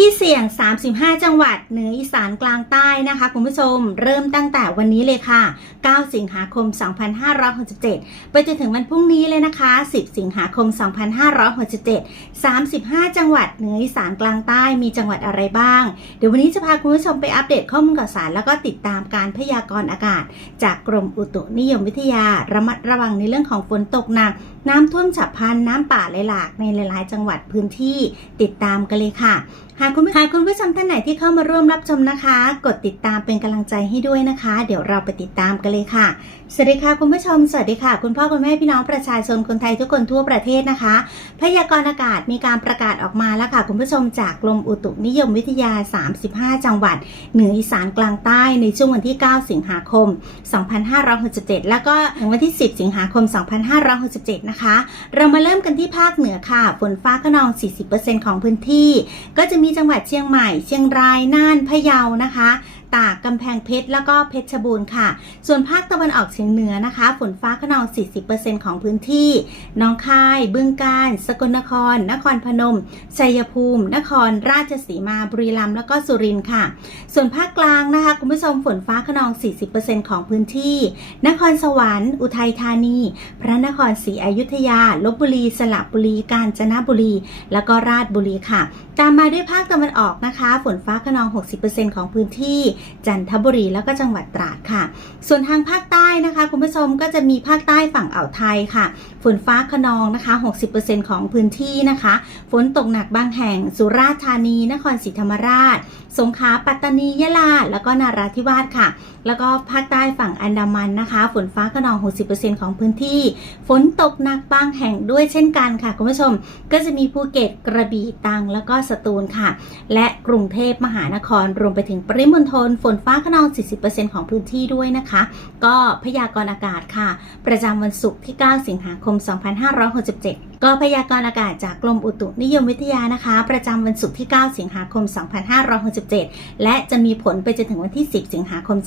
ที่เสี่ยง 35 จังหวัดเหนืออีสานกลางใต้นะคะคุณผู้ชม เริ่มตั้งแต่วันนี้เลยค่ะ 9 สิงหาคม 2567 ไปจนถึงวันพรุ่งนี้เลยนะคะ 10 สิงหาคม 2567 35 จังหวัดเหนืออีสานกลางใต้มีจังหวัดอะไรบ้าง เดี๋ยววันนี้จะพาคุณผู้ชมไปอัปเดตข้อมูลข่าวสาร แล้วก็ติดตามการพยากรณ์อากาศ จากกรมอุตุนิยมวิทยา ระมัดระวังในเรื่องของฝนตกหนักน้ำท่วมฉับพลันน้ำป่าไหลหลากในหลาย ๆ จังหวัดพื้นที่ติดตามกันเลยค่ะหากคุณหากคุณผู้ชมท่านไหนที่เข้ามาร่วมรับชมนะคะ กดติดตามเป็นกำลังใจให้ด้วยนะคะ เดี๋ยวเราไปติดตามกันเลยค่ะ สวัสดีค่ะคุณผู้ชม สวัสดีค่ะ คุณพ่อคุณแม่พี่น้องประชาชนคนไทยทุกคนทั่วประเทศนะคะ พยากรณ์อากาศมีการประกาศออกมาแล้วค่ะ คุณผู้ชมจากกรมอุตุนิยมวิทยา 35 จังหวัดเหนืออีสานกลางใต้ในช่วงวันที่ 9 สิงหาคม 2567 แล้วก็วันที่ 10 สิงหาคม 2567 นะคะ เรามาเริ่มกันที่ภาคเหนือค่ะ ฝนฟ้าขนอง 40%ของพื้นที่ ก็จะมีจังหวัดเชียงใหม่ เชียงราย น่าน พะเยานะคะตากกำแพงเพชรแล้วก็เพชรบูรณ์ค่ะ ส่วนภาคตะวันออกเฉียงเหนือนะคะ ฝนฟ้าขนอง 40%ของพื้นที่น้องคาย บึงกาฬสกลนคร นครพนมชัยภูมิ นครราชสีมาบุรีรัมย์แล้วก็สุรินทร์ค่ะ ส่วนภาคกลางนะคะ คุณผู้ชมฝนฟ้าขนอง 40%ของพื้นที่ นครสวรรค์ อุทัยธานี พระนครศรีอยุธยาลบบุรี สระบุรี กาญจนบุรี แล้วก็ราชบุรีค่ะ ตามมาด้วยภาคตะวันออกนะคะ ฝนฟ้าขนอง 60%ของพื้นที่จันทบุรีแล้วก็จังหวัดตราดค่ะ ส่วนทางภาคใต้นะคะ คุณผู้ชมก็จะมีภาคใต้ฝั่งอ่าวไทยค่ะ ฝนฟ้าขนองนะคะ 60%ของพื้นที่นะคะ ฝนตกหนักบางแห่ง สุราษฎร์ธานี นครศรีธรรมราช สงขลาปัตตานียะลาแล้วก็นาราธิวาสค่ะ แล้วก็ภาคใต้ฝั่งอันดามันนะคะ ฝนฟ้าขนอง 60%ของพื้นที่ ฝนตกหนักบางแห่งด้วยเช่นกันค่ะ คุณผู้ชมก็จะมีภูเก็ตกระบี่ตังแล้วก็สตูลค่ะ และกรุงเทพมหานครรวมไปถึงปริมณฑลฝนฟ้าขนอง 40%ของพื้นที่ด้วยนะคะ ก็พยากรณ์อากาศค่ะ ประจำวันศุกร์ที่ 9 สิงหาคม 2567 ก็พยากรณ์อากาศจากกรมอุตุนิยมวิทยานะคะ ประจำวันศุกร์ที่ 9 สิงหาคม 2567 และจะมีผลไปจนถึงวันที่ 10 สิงหาคม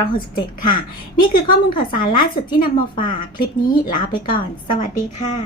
2567 ค่ะ นี่คือข้อมูลข่าวสารล่าสุดที่นำมาฝาก คลิปนี้ลาไปก่อน สวัสดีค่ะ